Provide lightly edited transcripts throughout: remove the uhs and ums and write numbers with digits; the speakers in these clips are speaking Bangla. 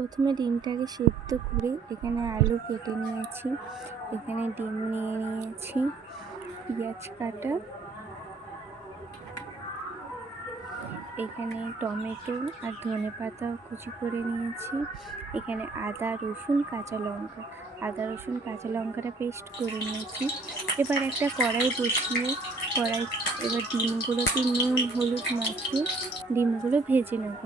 প্রথমে ডিমটাকে সেদ্ধ করে এখানে আলু কেটে নিয়েছি, এখানে ডিম নিয়ে নিয়েছি, পেঁয়াজ কাটা, এখানে টমেটো আর ধনেপাতা কুচি করে নিয়েছি, এখানে আদা রসুন কাঁচা লঙ্কা, আদা রসুন কাঁচা লঙ্কাটা পেস্ট করে নিয়েছি। এবার একটা কড়াই বসিয়ে এবার ডিমগুলোতে নুন হলুদ মাখিয়ে ডিমগুলো ভেজে নেব।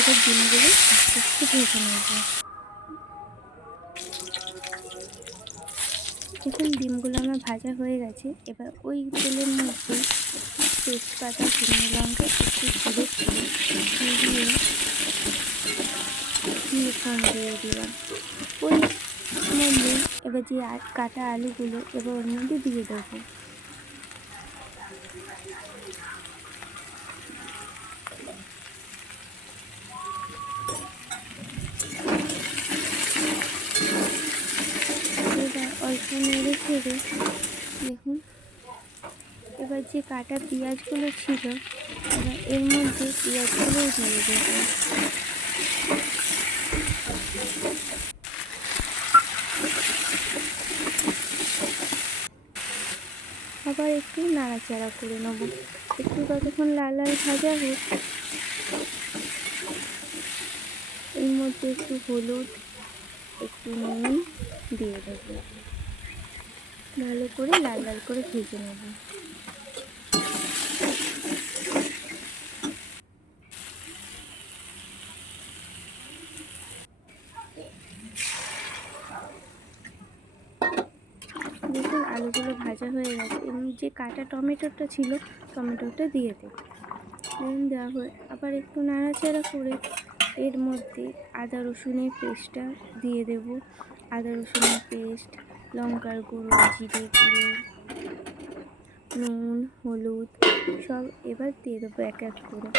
এবার ডিমগুলো আস্তে আস্তে ভেজে নেব। দেখুন ডিমগুলো আমার ভাজা হয়ে গেছে। এবার ওই তেলের মধ্যে তেজপাতা শুকনো লঙ্কা একটু জিরে দিয়ে দিয়ে দিলাম। ওই মধ্যে এবার যে কাটা আলুগুলো এবার ওর মধ্যে দিয়ে দেবো। এবার অল্প নেড়ে ছেড়ে দেখুন এবার যে কাটা পেঁয়াজগুলো ছিল এবার এর মধ্যে পেঁয়াজগুলোও দিয়ে দেবো। আবার একটু নাড়াচাড়া করে নেব, একটু ততক্ষণ লাল লাল ভাজা হোক। এর মধ্যে একটু হলুদ একটু নুন দিয়ে দেবো, ভালো করে লাল লাল করে ভেজে নেব। দেখুন আলুগুলো ভাজা হয়ে গেছে। এবং যে কাটা টমেটোটা ছিল টমেটোটা দিয়ে দেব। দেওয়া হয়ে আবার একটু নাড়াচাড়া করে এর মধ্যে আদা রসুনের পেস্টটা দিয়ে দেব। আদা রসুনের পেস্ট, লঙ্কার গুঁড়ো, জিরে গুঁড়ো, নুন হলুদ সব এবার দিয়ে দেবো এক এক করে।